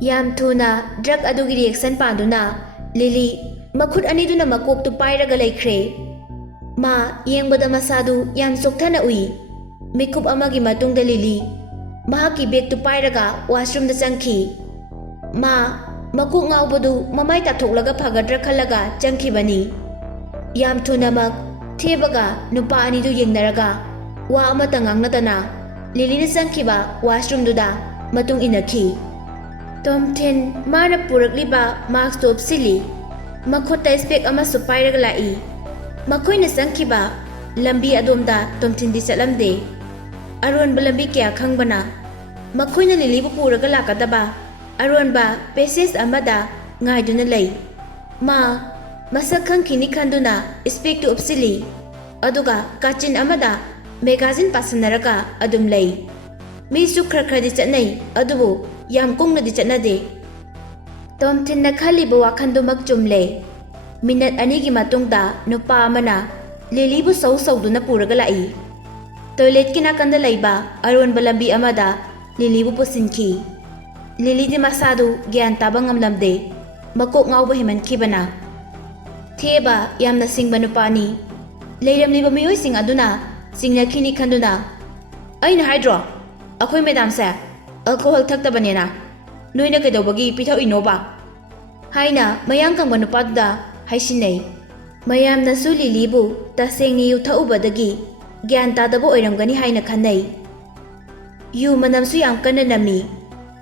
Yam thuna drug adugi reaction panduna Lily makhut aniduna makoktu pairaga laikhre ma yengbada masadu yam sokthana ui mikup amagi matungda Lily mahaki bag tu pairaga washroom da changki ma makuk ngawbadu mamai tathoklaga phagadra khalaga changkhibani yam thuna mak thebaga nupa anidu yengnaraga wa amata ngangnatana Lily na changkhiba washroom duda matung inakhi Tomthin mana purakliba marks to upsili makhota spek ama supairaga lai makhoina changkhiba lambi adomda tomthin di chalamde aronba lambi kya khangbana makhoina Lily bu puraga lakadaba aronba passage amada ngaiduna lei ma masak khangkhini khanduna spek to upsili aduga kachin amada magazine pasanaraga adum lei mi su khra di chatnai adubu yam kungna di chatnade Tomthin na khaliba wakhandu makchumle minute ani gi matungda nupa amana Lily bu sauduna puraga lai toilet kina kanda laiba aron balambi amada Lily bu pusinki Lily di masadu gyan tabang amlamde makok ngawba himan kibana theba yamna singba nupani leiramliba miyoi sing aduna singna khini khanduna aina hydro akhoi madam sa alcohol thaktabanena noina kedobagi pithau inoba haina mayang kangba nupada haisinei mayamna su Lily bu tasengni yu thaubadagi gyan tadabo oiramgani haina khanai yu manam su yam kana nami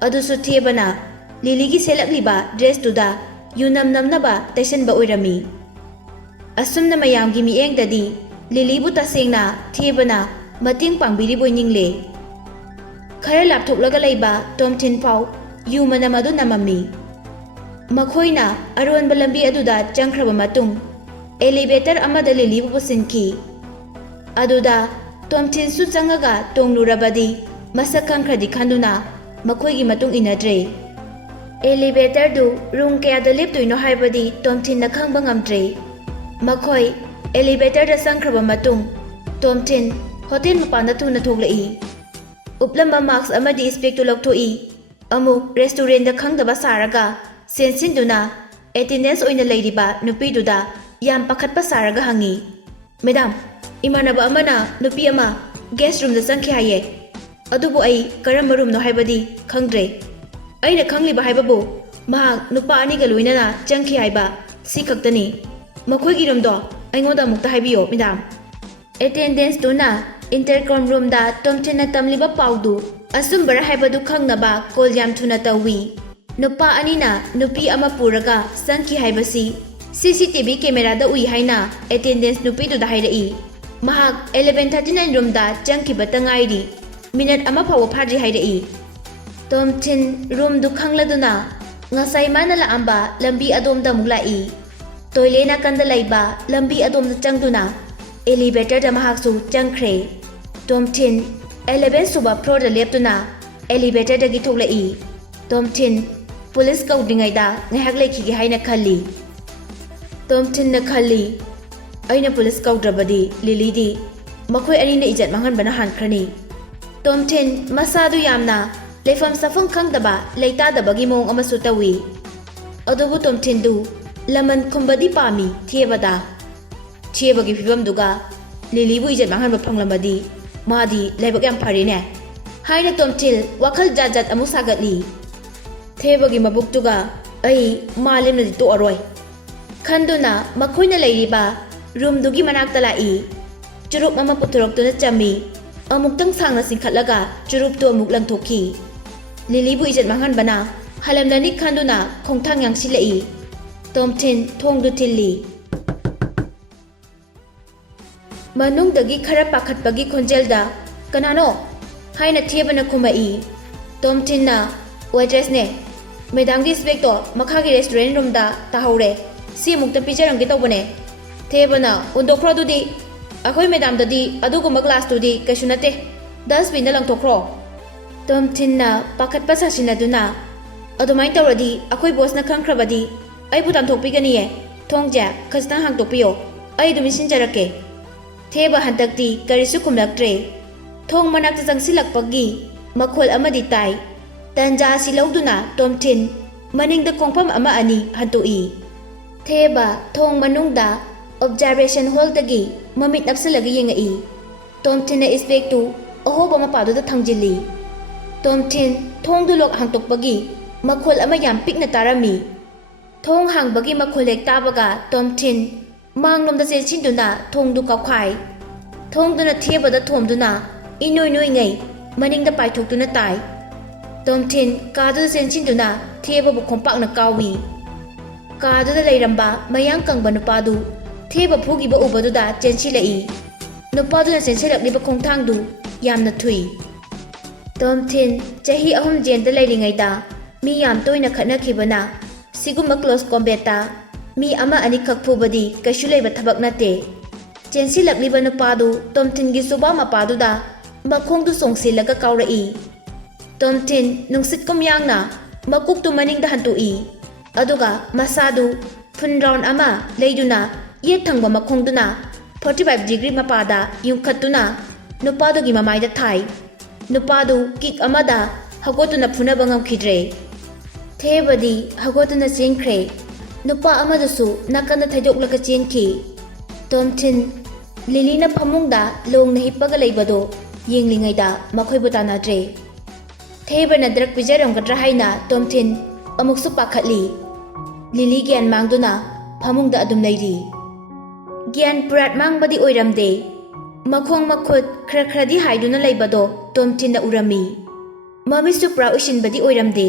adusu thebana Lily gi selakliba dress tuda yu namnaba taisanba oirami asumna mayam gi mieng dadi Lily bu tasengna thebana mating pangbiri boiningle khara lapthoklaga laiba Tomthin pau yu manam adu namami makhoina aronba lambi aduda changkhraba matung elevator amada Lily bu pusinki aduda Tomthin su changaga tonglurabadi masak khangkhradi khanduna makhoi matung inadre elevator du room kaya da leptoino haibadi Tomthin na khangba ngamdre makhoi elevator da sangkhraba matung Tomthin hotel mapanda thuna thoklai uplamba marks amadi spek to lokthoi amuk restaurant da khangdaba saraga sensinduna attendance oina leiriba nupi duda yam pakhatpa saraga hangi madam imanaba amana nupi ama guest room da changkhi haye adubu ai karamba room no haibadi khangdre aina khangliba haibabu mahak nupa ani ga loinana changkhi haiba si khaktani makhoi gi room do aingoda mukta haibiyo madam attendance tuna intercom room da Tomthin na tamliba paudu asumbara haibadu khangnaba call yam thuna tawi nupa anina nupi ama puraga changkhi haibasi CCTV camera da ui haina attendance nupi du da hairai mahak 11:39 room da changki batangairi minute ama phawa phadri hairai Tomthin room du khangladuna ngasai mana la amba lambi adom da mulai toilet na kanda laiba lambi adom da changduna elevator da mahak su changkhre Tomthin 11 suba floor da leptuna elevator da gi thoklai Tomthin police kaudingai da ngahak lekhi gi haina khalli Tomthin na khalli aina police kaudrabadi Lily di makhoi ani na ijat mangan bana hankrani Tomthin masadu yamna leifam safang khangdaba leita dabagi mong amasu tawi adubu Tomthin du laman khumbadi pami thebada thebagi phibam duga Lily bu ijat mangan ba phanglamadi madi laibak yam phari ne haina Tomthin wakhal jajat amu sagatli thebagi mabuk tuga ai malim na to aroi khanduna makhoina leiriba room dugi manakta lai churup mama puturok tuna chami amuktang sangna singkhatlaga churup to amuk langthokhi Lily bu ijat mangan bana halamlani khanduna khongthang yang silai Tomthin thong du thilli manung dagi khara pakhatpagi khonjelda kanano haina thebana khumai Tomthin na waitress ne madam gi spek to makhagi restaurant room da tahore si mukta pijarangi tawbane thebana undokro dudi akhoi madam dadi aduguma class tudi kaishunate dustbin da langthokro Tomthin na pakhatpa sasinaduna adumain tawradi akhoi boss na khangkhrabadi ai butam thokpigani thongja khastang hangtokpiyo ai dumi sinjarake theba hantakti karisu khumlaktre thong manakta jangsilakpagi makhol amadi tai ꯇꯟꯖꯥ ꯑꯁꯤ ꯂꯧꯗꯨꯅ ꯇꯣꯝꯊꯤꯟ ꯃꯅꯤꯡꯗ ꯈꯣꯡꯐꯝ ꯑꯃ ꯑꯅꯤ ꯍꯟꯇꯣꯛꯏ꯫ ꯊꯦꯕ ꯊꯣꯡ ꯃꯅꯨꯡꯗ observation ꯍꯣꯜꯗꯒꯤ ꯃꯃꯤꯠ ꯅꯞꯁꯤꯜꯂꯒ ꯌꯦꯡꯉꯛꯏ꯫ ꯇꯣꯝꯊꯤꯟꯅ ꯏꯁꯄꯦꯛꯇꯨ ꯑꯍꯣꯕ ꯃꯄꯥꯗꯨꯗ ꯊꯝꯖꯤꯜꯂꯤ꯫ ꯇꯣꯝꯊꯤꯟ ꯊꯣꯡꯗꯨ ꯂꯣꯛ ꯍꯥꯡꯇꯣꯛꯄꯒꯤ ꯃꯈꯣꯜ ꯑꯃ ꯌꯥꯝ ꯄꯤꯛꯅ ꯇꯥꯔꯝꯃꯤ꯫ ꯊꯣꯡ ꯍꯥꯡꯕꯒꯤ ꯃꯈꯣꯜ ꯍꯦꯛ ꯇꯥꯕꯒ ꯇꯣꯝꯊꯤꯟ ꯃꯥꯡꯂꯣꯝꯗ ꯆꯦꯟꯁꯤꯟꯗꯨꯅ ꯊꯣꯡꯗꯨ ꯀꯥꯎꯈꯥꯏ꯫ ꯊꯣꯡꯗꯨꯅ ꯊꯦꯕꯗ ꯊꯣꯝꯗꯨꯅ ꯏꯅꯣꯏ ꯅꯣꯏꯉꯩ ꯃꯅꯤꯡꯗ ꯄꯥꯏꯊꯣꯛꯇꯨꯅ ꯇꯥꯏ꯫ ꯇꯣꯝꯊꯤꯟ ꯀꯥꯗꯨꯗ ꯆꯦꯟꯁꯤꯟꯗꯨꯅ ꯊꯦꯕꯕꯨ ꯈꯣꯡꯄꯥꯛꯅ ꯀꯥꯎꯏ꯫ ꯀꯥꯗꯨꯗ ꯂꯩꯔꯝꯕ ꯃꯌꯥꯡ ꯀꯪꯕ ꯅꯨꯄꯥꯗꯨ ꯊꯦꯕ ꯐꯨꯈꯤꯕ ꯎꯕꯗꯨꯗ ꯆꯦꯟꯁꯤꯜꯂꯛꯏ꯫ ꯅꯨꯄꯥꯗꯨꯅ ꯆꯦꯟꯁꯤꯜꯂꯛꯂꯤꯕ ꯈꯣꯡꯊꯥꯡꯗꯨ ꯌꯥꯝꯅ ꯊꯨꯏ꯫ ꯇꯣꯝꯊꯤꯟ ꯆꯍꯤ 3 ꯖꯦꯜꯗ ꯂꯩꯔꯤꯉꯩꯗ ꯃꯤ ꯌꯥꯝ ꯇꯣꯏꯅ ꯈꯠꯅꯈꯤꯕꯅ ꯁꯤꯒꯨꯝꯕ ꯀ꯭ꯂꯣꯁ ꯀꯣꯝꯕꯦꯠꯇ ꯃꯤ ꯑꯃ ꯑꯅꯤꯈꯛ ꯐꯨꯕꯗꯤ ꯀꯩꯁꯨ ꯂꯩꯕ ꯊꯕꯛ ꯅꯠꯇꯦ꯫ ꯆꯦꯟꯁꯤꯜꯂꯛꯂꯤꯕ ꯅꯨꯄꯥꯗꯨ ꯇꯣꯝꯊꯤꯟꯒꯤ ꯁꯨꯕꯥ ꯃꯄꯥꯗꯨꯗ ꯃꯈꯣꯡꯗꯨ ꯆꯣꯡꯁꯤꯜꯂꯒ ꯀꯥꯎꯔꯛꯏ꯫ ꯇꯣꯝꯊꯤꯟ ꯅꯨꯡꯁꯤꯠꯀꯨꯝ ꯌꯥꯡꯅ ꯃꯀꯣꯛꯇꯨ ꯃꯅꯤꯡꯗ ꯍꯟꯇꯣꯛꯏ꯫ ꯑꯗꯨꯒ ꯃꯁꯥꯗꯨ ꯐꯨꯟ ꯔꯥꯎꯟ ꯑꯃ ꯂꯩꯗꯨꯅ ꯌꯦꯠ ꯊꯪꯕ ꯃꯈꯣꯡꯗꯨꯅ 45 ꯗꯤꯒ꯭ꯔꯤ ꯃꯄꯥꯗ ꯌꯨꯡꯈꯠꯇꯨꯅ ꯅꯨꯄꯥꯗꯨꯒꯤ ꯃꯃꯥꯏꯗ ꯊꯥꯏ꯫ ꯅꯨꯄꯥꯗꯨ ꯀꯤꯛ ꯑꯃꯗ ꯍꯧꯒꯠꯇꯨꯅ ꯐꯨꯅꯕ ꯉꯝꯈꯤꯗ꯭ꯔꯦ꯫ ꯊꯦꯕꯗꯤ ꯍꯧꯒꯠꯇꯨꯅ ꯆꯦꯟꯈ꯭ꯔꯦ꯫ ꯅꯨꯄꯥ ꯑꯃꯗꯨꯁꯨ ꯅꯥꯀꯟꯗ ꯊꯩꯗꯣꯛꯂꯒ ꯆꯦꯟꯈꯤ꯫ ꯇꯣꯝꯊꯤꯟ ꯂꯤꯂꯤꯅ ꯐꯃꯨꯡꯗ ꯂꯣꯡꯅ ꯍꯤꯞꯄꯒ ꯂꯩꯕꯗꯣ ꯌꯦꯡꯂꯤꯉꯩꯗ ꯃꯈꯣꯏꯕꯨ ꯇꯥꯟꯅꯗ꯭ꯔꯦ꯫ ꯊꯦꯕꯅ ꯗ꯭ꯔꯛ ꯄꯤꯖꯔꯝꯒꯗ꯭ꯔꯥ ꯍꯥꯏꯅ ꯇꯣꯝꯊꯤꯟ ꯑꯃꯨꯛꯁꯨ ꯄꯥꯈꯠꯂꯤ꯫ ꯂꯤꯂꯤ ꯒ꯭ꯌꯥꯟ ꯃꯥꯡꯗꯨꯅ ꯐꯃꯨꯡꯗ ꯑꯗꯨꯝ ꯂꯩꯔꯤ꯫ ꯒ꯭ꯌꯥꯟ ꯄꯨꯔꯥꯠ ꯃꯥꯡꯕꯗꯤ ꯑꯣꯏꯔꯝꯗꯦ꯫ ꯃꯈꯣꯡ ꯃꯈꯨꯠ ꯈꯔ ꯈꯔꯗꯤ ꯍꯥꯏꯗꯨꯅ ꯂꯩꯕꯗꯣ ꯇꯣꯝꯊꯤꯟꯅ ꯎꯔꯝꯃꯤ꯫ ꯃꯃꯤꯠꯁꯨ ꯄꯨꯔꯥ ꯎꯏꯁꯤꯟꯕꯗꯤ ꯑꯣꯏꯔꯝꯗꯦ꯫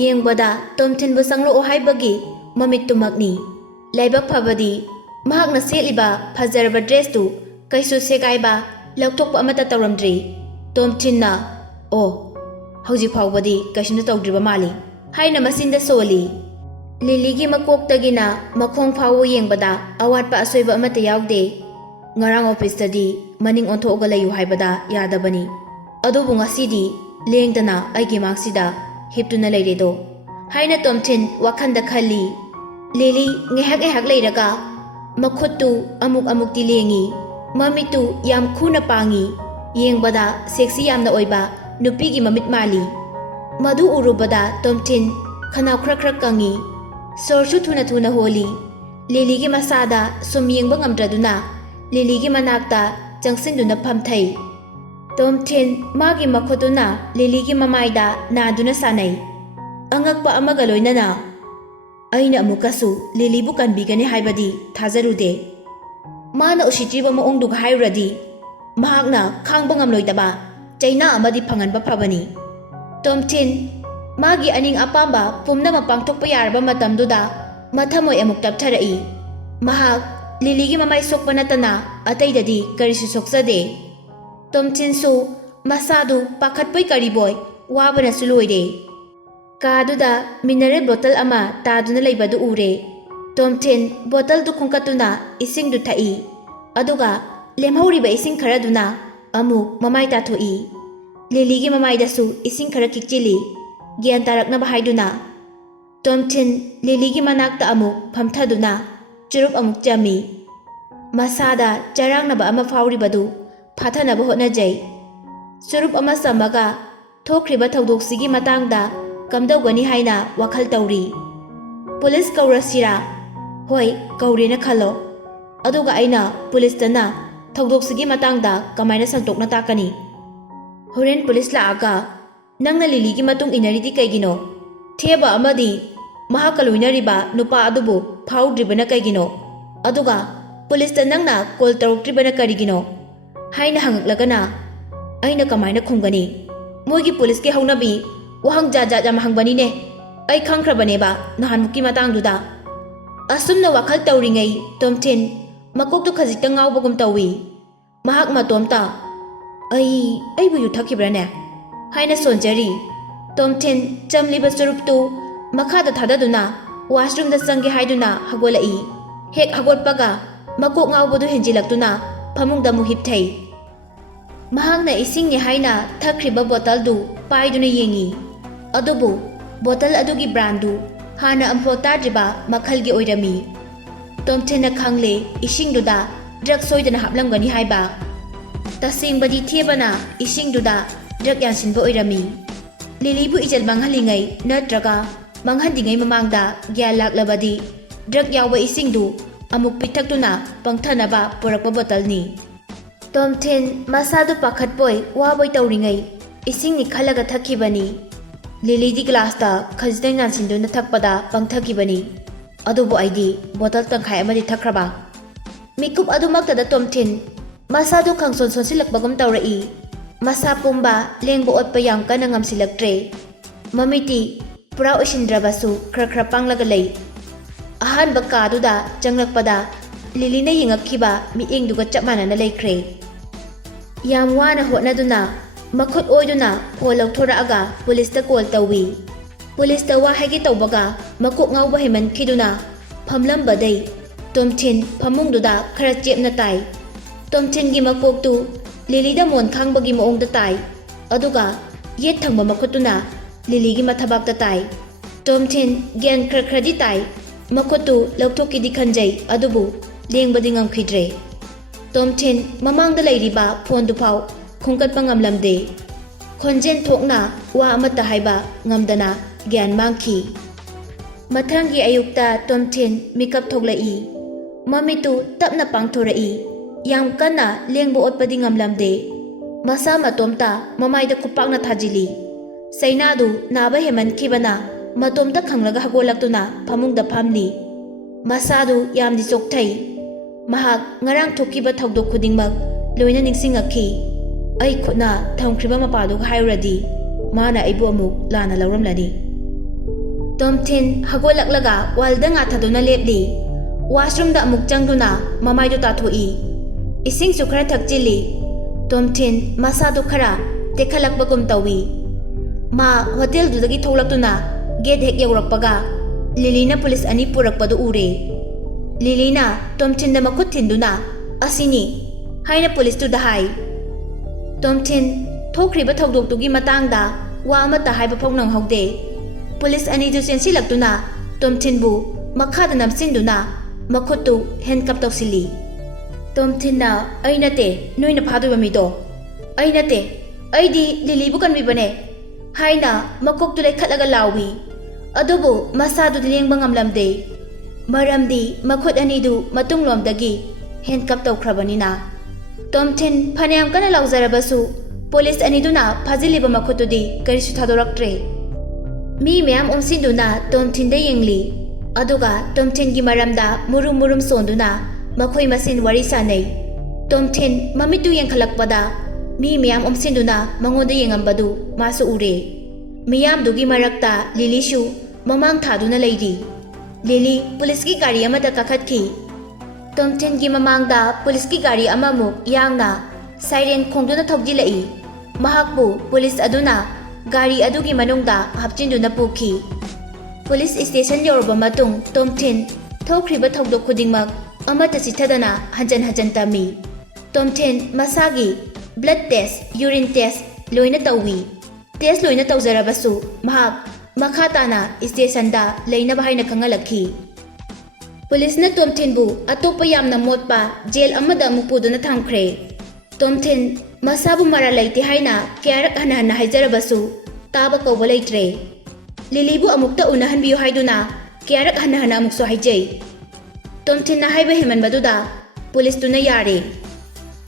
ꯌꯦꯡꯕꯗ ꯇꯣꯝꯊꯤꯟꯕꯨ ꯆꯪꯂꯛꯑꯣ ꯍꯥꯏꯕꯒꯤ ꯃꯃꯤꯠꯇꯨꯃꯛꯅꯤ꯫ ꯂꯥꯏꯕꯛ ꯐꯕꯗꯤ ꯃꯍꯥꯛꯅ ꯁꯦꯠꯂꯤꯕ ꯐꯖꯔꯕ ꯗ꯭ꯔꯦꯁꯇꯨ ꯀꯩꯁꯨ ꯁꯦꯒꯥꯏꯕ ꯂꯧꯊꯣꯛꯄ ꯑꯃꯠꯇ ꯇꯧꯔꯝꯗ꯭ꯔꯤ꯫ ꯇꯣꯝꯊꯤꯟꯅ "ꯑꯣ, ꯍꯧꯖꯤꯛ ꯐꯥꯎꯕꯗꯤ ꯀꯩꯁꯨꯝꯇ ꯇꯧꯗ꯭ꯔꯤꯕ ꯃꯥꯜꯂꯤ" ꯍꯥꯏꯅ ꯃꯆꯤꯟꯗ ꯁꯣꯜꯂꯤ꯫ ꯂꯤꯂꯤꯒꯤ ꯃꯀꯣꯛꯇꯒꯤꯅ ꯃꯈꯣꯡ ꯐꯥꯎꯕ ꯌꯦꯡꯕꯗ ꯑꯋꯥꯠꯄ ꯑꯁꯣꯏꯕ ꯑꯃꯠꯇ ꯌꯥꯎꯗꯦ꯫ ꯉꯔꯥꯡ ꯑꯣꯐꯤꯁꯇꯗꯤ ꯃꯅꯤꯡ ꯑꯣꯟꯊꯣꯛꯑꯒ ꯂꯩꯌꯨ ꯍꯥꯏꯕꯗ ꯌꯥꯗꯕꯅꯤ꯫ ꯑꯗꯨꯕꯨ ꯉꯁꯤꯗꯤ ꯂꯦꯡꯗꯅ ꯑꯩꯒꯤ ꯃꯥꯡꯁꯤꯗ ꯍꯤꯞꯇꯨꯅ ꯂꯩꯔꯦꯗꯣ ꯍꯥꯏꯅ ꯇꯣꯝꯊꯤꯟ ꯋꯥꯈꯟꯗ ꯈꯜꯂꯤ꯫ ꯂꯤꯂꯤ ꯉꯥꯏꯍꯥꯛ ꯉꯥꯏꯍꯥꯛ ꯂꯩꯔꯒ ꯃꯈꯨꯠꯇꯨ ꯑꯃꯨꯛ ꯑꯃꯨꯛꯇꯤ ꯂꯦꯡꯉꯤ꯫ ꯃꯃꯤꯠꯇꯨ ꯌꯥꯝ ꯈꯨꯅ ꯄꯥꯡꯉꯤ꯫ ꯌꯦꯡꯕꯗ ꯁꯦꯛꯁꯤ ꯌꯥꯝꯅ ꯑꯣꯏꯕ ꯅꯨꯄꯤꯒꯤ ꯃꯃꯤꯠ ꯃꯥꯜꯂꯤ꯫ ꯃꯗꯨ ꯎꯔꯨꯕꯗ ꯇꯣꯝꯊꯤꯟ ꯈꯅꯥꯎ ꯈꯔ ꯈꯔ ꯀꯪꯉꯤ꯫ ꯁꯣꯔꯁꯨ ꯊꯨꯅ ꯊꯨꯅ ꯍꯣꯜꯂꯤ꯫ ꯂꯤꯂꯤꯒꯤ ꯃꯁꯥꯗ ꯁꯨꯝ ꯌꯦꯡꯕ ꯉꯝꯗ꯭ꯔꯗꯨꯅ ꯂꯤꯂꯤꯒꯤ ꯃꯅꯥꯛꯇ ꯆꯪꯁꯤꯟꯗꯨꯅ ꯐꯝꯊꯩ꯫ ꯇꯣꯝꯊꯤꯟ ꯃꯥꯒꯤ ꯃꯈꯨꯠꯇꯨꯅ ꯂꯤꯂꯤꯒꯤ ꯃꯃꯥꯏꯗ ꯅꯥꯗꯨꯅ ꯁꯥꯟꯅꯩ꯫ ꯑꯉꯛꯄ ꯑꯃꯒ ꯂꯣꯏꯅꯅ ꯑꯩꯅ ꯑꯃꯨꯛꯀꯁꯨ ꯂꯤꯂꯤꯕꯨ ꯀꯟꯕꯤꯒꯅꯤ ꯍꯥꯏꯕꯗꯤ ꯊꯥꯖꯔꯨꯗꯦ꯫ ꯃꯥꯅ ꯎꯁꯤꯠꯇ꯭ꯔꯤꯕ ꯃꯑꯣꯡꯗꯨꯒ ꯍꯥꯏꯔꯨꯔꯗꯤ ꯃꯍꯥꯛꯅ ꯈꯥꯡꯕ ꯉꯝꯂꯣꯏꯗꯕ ꯆꯩꯅꯥ ꯑꯃꯗꯤ ꯐꯪꯍꯟꯕ ꯐꯕꯅꯤ꯫ ꯇꯣꯝꯊꯤꯟ ꯃꯥꯒꯤ ꯑꯅꯤꯡ ꯑꯄꯥꯝꯕ ꯄꯨꯝꯅꯃꯛ ꯄꯥꯡꯊꯣꯛꯄ ꯌꯥꯔꯕ ꯃꯇꯝꯗꯨꯗ ꯃꯊꯃꯣꯏ ꯑꯃꯨꯛ ꯇꯞꯊꯔꯛꯏ꯫ ꯃꯍꯥꯛ ꯂꯤꯂꯤꯒꯤ ꯃꯃꯥꯏ ꯁꯣꯛꯄ ꯅꯠꯇꯅ ꯑꯇꯩꯗꯗꯤ ꯀꯔꯤꯁꯨ ꯁꯣꯛꯆꯗꯦ꯫ ꯇꯣꯝꯊꯤꯟꯁꯨ ꯃꯁꯥꯗꯨ ꯄꯥꯈꯠꯄꯣꯏ ꯀꯔꯤꯕꯣꯏ ꯋꯥꯕꯅꯁꯨ ꯂꯣꯏꯔꯦ꯫ ꯀꯥꯗꯨꯗ ꯃꯤꯅꯔꯦꯜ ꯕꯣꯇꯜ ꯑꯃ ꯇꯥꯗꯨꯅ ꯂꯩꯕꯗꯨ ꯎꯔꯦ꯫ ꯇꯣꯝꯊꯤꯟ ꯕꯣꯇꯜꯗꯨ ꯈꯨꯡꯀꯠꯇꯨꯅ ꯏꯁꯤꯡꯗꯨ ꯊꯛꯏ꯫ ꯑꯗꯨꯒ ꯂꯦꯝꯍꯧꯔꯤꯕ ꯏꯁꯤꯡ ꯈꯔꯗꯨꯅ ꯑꯃꯨꯛ ꯃꯃꯥꯏ ꯇꯥꯊꯣꯛꯏ꯫ ꯂꯤꯂꯤꯒꯤ ꯃꯃꯥꯏꯗꯁꯨ ꯏꯁꯤꯡ ꯈꯔ ꯈꯤꯛꯆꯤꯜꯂꯤ, ꯒ꯭ꯌꯥꯟ ꯇꯥꯔꯛꯅꯕ ꯍꯥꯏꯗꯨꯅ꯫ ꯇꯣꯝꯊꯤꯟ ꯂꯤꯂꯤꯒꯤ ꯃꯅꯥꯛꯇ ꯑꯃꯨꯛ ꯐꯝꯊꯗꯨꯅ ꯆꯨꯔꯨꯞ ꯑꯃꯨꯛ ꯆꯝꯃꯤ꯫ ꯃꯁꯥꯗ ꯆꯔꯥꯡꯅꯕ ꯑꯃ ꯐꯥꯎꯔꯤꯕꯗꯨ ꯐꯥꯊꯅꯕ ꯍꯣꯠꯅꯖꯩ꯫ ꯆꯨꯔꯨꯞ ꯑꯃ ꯆꯝꯃꯒ ꯊꯣꯛꯈ꯭ꯔꯤꯕ ꯊꯧꯗꯣꯛꯁꯤꯒꯤ ꯃꯇꯥꯡꯗ ꯀꯝꯗꯧꯒꯅꯤ ꯍꯥꯏꯅ ꯋꯥꯈꯜ ꯇꯧꯔꯤ꯫ ꯄꯨꯂꯤꯁ ꯀꯧꯔꯁꯤꯔꯥ? ꯍꯣꯏ, ꯀꯧꯔꯦꯅ ꯈꯜꯂꯣ꯫ ꯑꯗꯨꯒ ꯑꯩꯅ ꯄꯨꯂꯤꯁꯇꯅ ꯊꯧꯗꯣꯛꯁꯤꯒꯤ ꯃꯇꯥꯡꯗ ꯀꯃꯥꯏꯅ ꯁꯟꯇꯣꯛꯅ ꯇꯥꯛꯀꯅꯤ? ꯍꯣꯔꯦꯟ ꯄꯨꯂꯤꯁ ꯂꯥꯛꯑꯒ ꯅꯪꯅ ꯂꯤꯂꯤꯒꯤ ꯃꯇꯨꯡ ꯏꯟꯅꯔꯤꯗꯤ ꯀꯩꯒꯤꯅꯣ? ꯊꯦꯕ ꯑꯃꯗꯤ ꯃꯍꯥꯛꯀ ꯂꯣꯏꯅꯔꯤꯕ ꯅꯨꯄꯥ ꯑꯗꯨꯕꯨ ꯐꯥꯎꯗ꯭ꯔꯤꯕꯅ ꯀꯩꯒꯤꯅꯣ? ꯑꯗꯨꯒ ꯄꯨꯂꯤꯁꯇ ꯅꯪꯅ ꯀꯣꯜ ꯇꯧꯔꯛꯇ꯭ꯔꯤꯕꯅ ꯀꯔꯤꯒꯤꯅꯣ? ꯍꯥꯏꯅ ꯍꯪꯉꯛꯂꯒꯅ ꯑꯩꯅ ꯀꯃꯥꯏꯅ ꯈꯨꯝꯒꯅꯤ? ꯃꯣꯏꯒꯤ ꯄꯨꯂꯤꯁꯀꯤ ꯍꯧꯅꯕꯤ ꯋꯥꯍꯪ ꯖꯥꯠ ꯖꯥꯠ ꯌꯥꯝ ꯍꯪꯕꯅꯤꯅꯦ꯫ ꯑꯩ ꯈꯪꯈ꯭ꯔꯕꯅꯦꯕ ꯅꯍꯥꯟꯃꯨꯛꯀꯤ ꯃꯇꯥꯡꯗꯨꯗ꯫ ꯑꯁꯨꯝꯅ ꯋꯥꯈꯜ ꯇꯧꯔꯤꯉꯩ ꯇꯣꯝꯊꯤꯟ ꯃꯀꯣꯛꯇꯨ ꯈꯖꯤꯛꯇꯪ ꯉꯥꯎꯕꯒꯨꯝ ꯇꯧꯏ꯫ ꯃꯍꯥꯛ ꯃꯇꯣꯝꯇ ꯑꯩꯕꯨ ꯌꯨ ꯊꯛꯈꯤꯕ꯭ꯔꯥꯅꯦ ꯍꯥꯏꯅ ꯁꯣꯟꯖꯔꯤ꯫ ꯇꯣꯝꯊꯤꯟ ꯆꯝꯂꯤꯕ ꯆꯨꯔꯨꯞꯇꯨ ꯃꯈꯥꯗ ꯊꯥꯗꯗꯨꯅ ꯋꯥꯁꯔꯨꯝꯗ ꯆꯪꯒꯦ ꯍꯥꯏꯗꯨꯅ ꯍꯧꯒꯠꯂꯛꯏ꯫ ꯍꯦꯛ ꯍꯧꯒꯠꯄꯒ ꯃꯀꯣꯛ ꯉꯥꯎꯕꯗꯨ ꯍꯦꯟꯖꯤꯜꯂꯛꯇꯨꯅ ꯐꯃꯨꯡꯗ ꯑꯃꯨꯛ ꯍꯤꯞꯊꯩ꯫ ꯃꯍꯥꯛꯅ ꯏꯁꯤꯡꯅꯤ ꯍꯥꯏꯅ ꯊꯛꯈ꯭ꯔꯤꯕ ꯕꯣꯇꯜꯗꯨ ꯄꯥꯏꯗꯨꯅ ꯌꯦꯡꯉꯤ꯫ ꯑꯗꯨꯕꯨ ꯕꯣꯇꯜ ꯑꯗꯨꯒꯤ ꯕ꯭ꯔꯥꯟꯗꯨ ꯍꯥꯟꯅ ꯑꯃꯨꯛꯐꯥꯎ ꯇꯥꯗ꯭ꯔꯤꯕ ꯃꯈꯜꯒꯤ ꯑꯣꯏꯔꯝꯃꯤ꯫ ꯇꯣꯝꯊꯤꯟꯅ ꯈꯪꯂꯦ ꯏꯁꯤꯡꯗꯨꯗ ꯗ꯭ꯔꯛ ꯁꯣꯏꯗꯅ ꯍꯥꯞꯂꯝꯒꯅꯤ ꯍꯥꯏꯕ꯫ ꯇꯁꯦꯡꯕꯗꯤ ꯊꯦꯕꯅ ꯏꯁꯤꯡꯗꯨꯗ ꯗ꯭ꯔꯛ ꯌꯥꯟꯁꯤꯟꯕ ꯑꯣꯏꯔꯝꯃꯤ꯫ ꯂꯤꯂꯤꯕꯨ ꯏꯖꯜ ꯃꯥꯡꯍꯜꯂꯤꯉꯩ ꯅꯠꯇ꯭ꯔꯒ ꯃꯥꯡꯍꯟꯗꯤꯉꯩ ꯃꯃꯥꯡꯗ ꯒ꯭ꯌꯥꯟ ꯂꯥꯛꯂꯕꯗꯤ ꯗ꯭ꯔꯒ ꯌꯥꯎꯕ ꯏꯁꯤꯡꯗꯨ ꯑꯃꯨꯛ ꯄꯤꯊꯛꯇꯨꯅ ꯄꯪꯊꯅꯕ ꯄꯨꯔꯛꯄ ꯕꯣꯇꯜꯅꯤ꯫ ꯇꯣꯝꯊꯤꯟ ꯃꯁꯥꯗꯨ ꯄꯥꯈꯠꯄꯣꯏ ꯋꯥꯕꯣꯏ ꯇꯧꯔꯤꯉꯩ ꯏꯁꯤꯡꯅꯤ ꯈꯜꯂꯒ ꯊꯛꯈꯤꯕꯅꯤ꯫ ꯂꯤꯂꯤꯗꯤ ꯒ꯭ꯂꯥꯁꯇ ꯈꯖꯤꯛꯇꯪ ꯌꯥꯟꯁꯤꯟꯗꯨꯅ ꯊꯛꯄꯗ ꯄꯪꯊꯈꯤꯕꯅꯤ꯫ ꯑꯗꯨꯕꯨ ꯑꯩꯗꯤ ꯕꯣꯇꯜ ꯇꯪꯈꯥꯏ ꯑꯃꯗꯤ ꯊꯛꯈ꯭ꯔꯕ꯫ ꯃꯤꯀꯨꯞ ꯑꯗꯨꯃꯛꯇꯗ ꯇꯣꯝꯊꯤꯟ ꯃꯁꯥꯗꯨ ꯈꯪꯁꯣꯟ ꯁꯣꯟꯁꯤꯜꯂꯛꯄꯒꯨꯝ ꯇꯧꯔꯛꯏ꯫ ꯃꯁꯥ ꯄꯨꯝꯕ ꯂꯦꯡꯕ ꯑꯣꯠꯄ ꯌꯥꯝ ꯀꯟꯅ ꯉꯝꯁꯤꯜꯂꯛꯇ꯭ꯔꯦ꯫ ꯃꯃꯤꯠꯇꯤ ꯄꯨꯔꯥ ꯎꯏꯁꯤꯟꯗ꯭ꯔꯕꯁꯨ ꯈꯔ ꯄꯥꯡꯂꯒ ꯂꯩ꯫ ꯑꯍꯥꯟꯕ ꯀꯥꯗꯨꯗ ꯆꯪꯂꯛꯄꯗ ꯂꯤꯂꯤꯅ ꯌꯦꯡꯉꯛꯈꯤꯕ ꯃꯤꯠꯌꯦꯡꯗꯨꯒ ꯆꯞ ꯃꯥꯟꯅꯅ ꯂꯩꯈ꯭ꯔꯦ꯫ ꯌꯥꯝ ꯋꯥꯅ ꯍꯣꯠꯅꯗꯨꯅ ꯃꯈꯨꯠ ꯑꯣꯏꯗꯨꯅ ꯐꯣꯟ ꯂꯧꯊꯣꯔꯛꯑꯒ ꯄꯨꯂꯤꯁꯇ ꯀꯣꯜ ꯇꯧꯏ꯫ ꯄꯨꯂꯤꯁꯇ ꯋꯥ ꯍꯥꯏꯒꯦ ꯇꯧꯕꯒ ꯃꯀꯣꯛ ꯉꯥꯎꯕ ꯍꯦꯟꯃꯟꯈꯤꯗꯨꯅ ꯐꯝꯂꯝꯕꯗꯩ ꯇꯣꯝꯊꯤꯟ ꯐꯃꯨꯡꯗꯨꯗ ꯈꯔ ꯆꯦꯞꯅ ꯇꯥꯏ꯫ ꯇꯣꯝꯊꯤꯟꯒꯤ ꯃꯀꯣꯛꯇꯨ ꯂꯤꯂꯤꯗ ꯃꯣꯟ ꯈꯥꯡꯕꯒꯤ ꯃꯑꯣꯡꯗ ꯇꯥꯏ, ꯑꯗꯨꯒ ꯌꯦꯠ ꯊꯪꯕ ꯃꯈꯨꯠꯇꯨꯅ ꯂꯤꯂꯤꯒꯤ ꯃꯊꯕꯥꯛꯇ ꯇꯥꯏ꯫ ꯇꯣꯝꯊꯤꯟ ꯒ꯭ꯌꯥꯟ ꯈꯔꯗꯤ ꯇꯥꯏ꯫ ꯃꯈꯨꯠꯇꯨ ꯂꯧꯊꯣꯛꯀꯦꯗꯤ ꯈꯟꯖꯩ, ꯑꯗꯨꯕꯨ ꯂꯦꯡꯕꯗꯤ ꯉꯝꯈꯤꯗ꯭ꯔꯦ꯫ ꯇꯣꯝꯊꯤꯟ ꯃꯃꯥꯡꯗ ꯂꯩꯔꯤꯕ ꯐꯣꯟꯗꯨꯐꯥꯎ ꯈꯨꯝꯀꯠꯄ ꯉꯝꯂꯝꯗꯦ꯫ ꯈꯣꯟꯖꯦꯜ ꯊꯣꯛꯅ ꯋꯥ ꯑꯃꯠꯇ ꯍꯥꯏꯕ ꯉꯝꯗꯅ ꯒ꯭ꯌꯥꯟ ꯃꯥꯡꯈꯤ꯫ ꯃꯊꯪꯒꯤ ꯑꯌꯨꯛꯇ ꯇꯣꯝꯊꯤꯟ ꯃꯤꯀꯞ ꯊꯣꯛꯂꯛꯏ꯫ ꯃꯃꯤꯠꯇꯨ ꯇꯞꯅ ꯄꯥꯡꯊꯣꯔꯛꯏ꯫ ꯌꯥꯝ ꯀꯟꯅ ꯂꯦꯡꯕ ꯑꯣꯠꯄꯗꯤ ꯉꯝꯂꯝꯗꯦ꯫ ꯃꯁꯥ ꯃꯇꯣꯝꯇ ꯃꯃꯥꯏꯗ ꯈꯨꯄꯥꯛꯅ ꯊꯥꯖꯤꯜꯂꯤ꯫ ꯆꯩꯅꯥꯗꯨ ꯅꯥꯕ ꯍꯦꯟꯃꯟꯈꯤꯕꯅ ꯃꯇꯣꯝꯇ ꯈꯪꯂꯒ ꯍꯧꯒꯠꯂꯛꯇꯨꯅ ꯐꯃꯨꯡꯗ ꯐꯝꯂꯤ꯫ ꯃꯁꯥꯗꯨ ꯌꯥꯝꯗꯤ ꯆꯣꯛꯊꯩ꯫ ꯃꯍꯥꯛ ꯉꯔꯥꯡ ꯊꯣꯛꯈꯤꯕ ꯊꯧꯗꯣꯛ ꯈꯨꯗꯤꯡꯃꯛ ꯂꯣꯏꯅ ꯅꯤꯡꯁꯤꯡꯉꯛꯈꯤ꯫ ꯑꯩ ꯈꯨꯠꯅ ꯊꯝꯈ꯭ꯔꯤꯕ ꯃꯄꯥꯗꯨꯒ ꯍꯥꯏꯔꯨꯔꯗꯤ ꯃꯥꯅ ꯑꯩꯕꯨ ꯑꯃꯨꯛ ꯂꯥꯟꯅ ꯂꯧꯔꯝꯂꯅꯤ꯫ ꯇꯣꯝꯊꯤꯟ ꯍꯧꯒꯠꯂꯛꯂꯒ ꯋꯥꯜꯗ ꯉꯥꯊꯗꯨꯅ ꯂꯦꯞꯂꯤ꯫ ꯋꯥꯁꯔꯨꯝꯗ ꯑꯃꯨꯛ ꯆꯪꯗꯨꯅ ꯃꯃꯥꯏꯗꯨ ꯇꯥꯊꯣꯛꯏ꯫ ꯏꯁꯤꯡꯁꯨ ꯈꯔ ꯊꯛꯆꯤꯜꯂꯤ꯫ ꯇꯣꯝꯊꯤꯟ ꯃꯁꯥꯗꯨ ꯈꯔ ꯇꯦꯛꯈꯠꯂꯛꯄꯒꯨꯝ ꯇꯧꯏ꯫ ꯃꯥ ꯍꯣꯇꯦꯜꯗꯨꯗꯒꯤ ꯊꯣꯛꯂꯛꯇꯨꯅ ꯒꯦꯠ ꯍꯦꯛ ꯌꯧꯔꯛꯄꯒ ꯂꯤꯂꯤꯅ ꯄꯨꯂꯤꯁ ꯑꯅꯤ ꯄꯨꯔꯛꯄꯗꯨ ꯎꯔꯦ꯫ ꯂꯤꯂꯤꯅ ꯇꯣꯝꯊꯤꯟꯗ ꯃꯈꯨꯠ ꯊꯤꯟꯗꯨꯅ ꯑꯁꯤꯅꯤ ꯍꯥꯏꯅ ꯄꯨꯂꯤꯁꯇꯨꯗ ꯍꯥꯏ꯫ ꯇꯣꯝꯊꯤꯟ ꯊꯣꯛꯈ꯭ꯔꯤꯕ ꯊꯧꯗꯣꯛꯇꯨꯒꯤ ꯃꯇꯥꯡꯗ ꯋꯥ ꯑꯃꯠꯇ ꯍꯥꯏꯕ ꯐꯥꯎ ꯅꯪꯍꯧꯗꯦ꯫ ꯄꯨꯂꯤꯁ ꯑꯅꯤꯗꯨ ꯆꯦꯟꯁꯤꯜꯂꯛꯇꯨꯅ ꯇꯣꯝꯊꯤꯟꯕꯨ ꯃꯈꯥꯗ ꯅꯝꯁꯤꯟꯗꯨꯅ ꯃꯈꯨꯠꯇꯨ ꯍꯦꯟꯀꯞ ꯇꯧꯁꯤꯜꯂꯤ꯫ ꯇꯣꯝꯊꯤꯟꯅ ꯑꯩ ꯅꯠꯇꯦ ꯅꯣꯏꯅ ꯐꯥꯗꯣꯏꯕ ꯃꯤꯗꯣ, ꯑꯩ ꯅꯠꯇꯦ, ꯑꯩꯗꯤ ꯂꯤꯂꯤꯕꯨ ꯀꯟꯕꯤꯕꯅꯦ ꯍꯥꯏꯅ ꯃꯀꯣꯛꯇꯨ ꯂꯩꯈꯠꯂꯒ ꯂꯥꯎꯏ꯫ ꯑꯗꯨꯕꯨ ꯃꯁꯥꯗꯨꯗꯤ ꯂꯦꯡꯕ ꯉꯝꯂꯝꯗꯦ, ꯃꯔꯝꯗꯤ ꯃꯈꯨꯠ ꯑꯅꯤꯗꯨ ꯃꯇꯨꯡꯂꯣꯝꯗꯒꯤ ꯍꯦꯟꯀꯞ ꯇꯧꯈ꯭ꯔꯕꯅꯤꯅ꯫ ꯇꯣꯝꯊꯤꯟ ꯐꯅꯌꯥꯝ ꯀꯟꯅ ꯂꯥꯎꯖꯔꯕꯁꯨ ꯄꯨꯂꯤꯁ ꯑꯅꯤꯗꯨꯅ ꯐꯥꯖꯤꯜꯂꯤꯕ ꯃꯈꯨꯠꯇꯨꯗꯤ ꯀꯔꯤꯁꯨ ꯊꯥꯗꯣꯔꯛꯇ꯭ꯔꯦ꯫ ꯃꯤ ꯃꯌꯥꯝ ꯑꯣꯝꯁꯤꯟꯗꯨꯅ ꯇꯣꯝꯊꯤꯟꯗ ꯌꯦꯡꯂꯤ, ꯑꯗꯨꯒ ꯇꯣꯝꯊꯤꯟꯒꯤ ꯃꯔꯝꯗ ꯃꯨꯔꯨꯝ ꯁꯣꯟꯗꯨꯅ ꯃꯈꯣꯏ ꯃꯁꯦꯟ ꯋꯥꯔꯤ ꯁꯥꯅꯩ꯫ ꯇꯣꯝꯊꯤꯟ ꯃꯃꯤꯠꯇꯨ ꯌꯦꯡꯈꯠꯂꯛꯄꯗ ꯃꯤ ꯃꯌꯥꯝ ꯑꯣꯝꯁꯤꯟꯗꯨꯅ ꯃꯉꯣꯟꯗ ꯌꯦꯡꯉꯝꯕꯗꯨ ꯃꯥꯁꯨ ꯎꯔꯦ꯫ ꯃꯤꯌꯥꯝꯗꯨꯒꯤ ꯃꯔꯛꯇ ꯂꯤꯂꯤꯁꯨ ꯃꯃꯥꯡ ꯊꯥꯗꯨꯅ ꯂꯩꯔꯤ꯫ ꯂꯤꯂꯤ ꯄꯨꯂꯤꯁꯀꯤ ꯒꯥꯔꯤ ꯑꯃꯗ ꯀꯥꯈꯠꯈꯤ꯫ ꯇꯣꯝꯊꯤꯟꯒꯤ ꯃꯃꯥꯡꯗ ꯄꯨꯂꯤꯁꯀꯤ ꯒꯥꯔꯤ ꯑꯃꯃꯨꯛ ꯌꯥꯡꯅ ꯁꯥꯏꯔꯦꯟ ꯈꯣꯡꯗꯨꯅ ꯊꯧꯖꯤꯜꯂꯛꯏ꯫ ꯃꯍꯥꯛꯄꯨ ꯄꯨꯂꯤꯁ ꯑꯗꯨꯅ ꯒꯥꯔꯤ ꯑꯗꯨꯒꯤ ꯃꯅꯨꯡꯗ ꯍꯥꯞꯆꯤꯟꯗꯨꯅ ꯄꯨꯈꯤ꯫ ꯄꯨꯂꯤꯁ ꯁ꯭ꯇꯦꯁꯟ ꯌꯧꯔꯕ ꯃꯇꯨꯡ ꯇꯣꯝꯊꯤꯟ ꯊꯣꯛꯈ꯭ꯔꯤꯕ ꯊꯧꯗꯣꯛ ꯈꯨꯗꯤꯡꯃꯛ ꯑꯃꯠꯇ ꯆꯤꯠꯊꯗꯅ ꯍꯟꯖꯟ ꯇꯝꯃꯤ꯫ ꯇꯣꯝꯊꯤꯟ ꯃꯁꯥꯒꯤ ꯕ꯭ꯂꯗ ꯇꯦꯁ, ꯌꯨꯔꯤꯟ ꯇꯦꯁ ꯂꯣꯏꯅ ꯇꯧꯏ꯫ ꯇꯦꯁ ꯂꯣꯏꯅ ꯇꯧꯖꯔꯕꯁꯨ ꯃꯍꯥꯛ ꯃꯈꯥ ꯇꯥꯅ ꯁ꯭ꯇꯦꯁꯟꯗ ꯂꯩꯅꯕ ꯍꯥꯏꯅ ꯈꯪꯍꯜꯂꯛꯈꯤ꯫ ꯄꯨꯂꯤꯁꯅ ꯇꯣꯝꯊꯤꯟꯕꯨ ꯑꯇꯣꯞꯄ ꯌꯥꯝꯅ ꯃꯣꯠꯄ ꯖꯦꯜ ꯑꯃꯗ ꯑꯃꯨꯛ ꯄꯨꯗꯨꯅ ꯊꯝꯈ꯭ꯔꯦ꯫ ꯇꯣꯝꯊꯤꯟ ꯃꯁꯥꯕꯨ ꯃꯔꯥꯜ ꯂꯩꯇꯦ ꯍꯥꯏꯅ ꯀꯌꯥꯔꯛ ꯍꯟꯅ ꯍꯥꯏꯖꯔꯕꯁꯨ ꯇꯥꯕ ꯀꯧꯕ ꯂꯩꯇ꯭ꯔꯦ꯫ ꯂꯤꯂꯤꯕꯨ ꯑꯃꯨꯛꯇ ꯎꯅꯍꯟꯕꯤꯌꯨ ꯍꯥꯏꯗꯨꯅ ꯀꯌꯥꯔꯛ ꯍꯟꯅ ꯑꯃꯨꯛꯁꯨ ꯍꯥꯏꯖꯩ꯫ ꯇꯣꯝꯊꯤꯟꯅ ꯍꯥꯏꯕ ꯍꯦꯟꯃꯟꯕꯗꯨꯗ ꯄꯨꯂꯤꯁꯇꯨꯅ ꯌꯥꯔꯦ꯫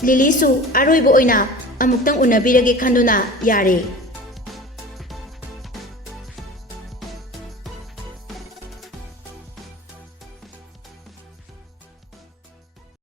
ꯂꯤꯂꯤꯁꯨ ꯑꯔꯣꯏꯕ ꯑꯣꯏꯅ ꯑꯃꯨꯛꯇꯪ ꯎꯅꯕꯤꯔꯒꯦ ꯈꯟꯗꯨꯅ ꯌꯥꯔꯦ꯫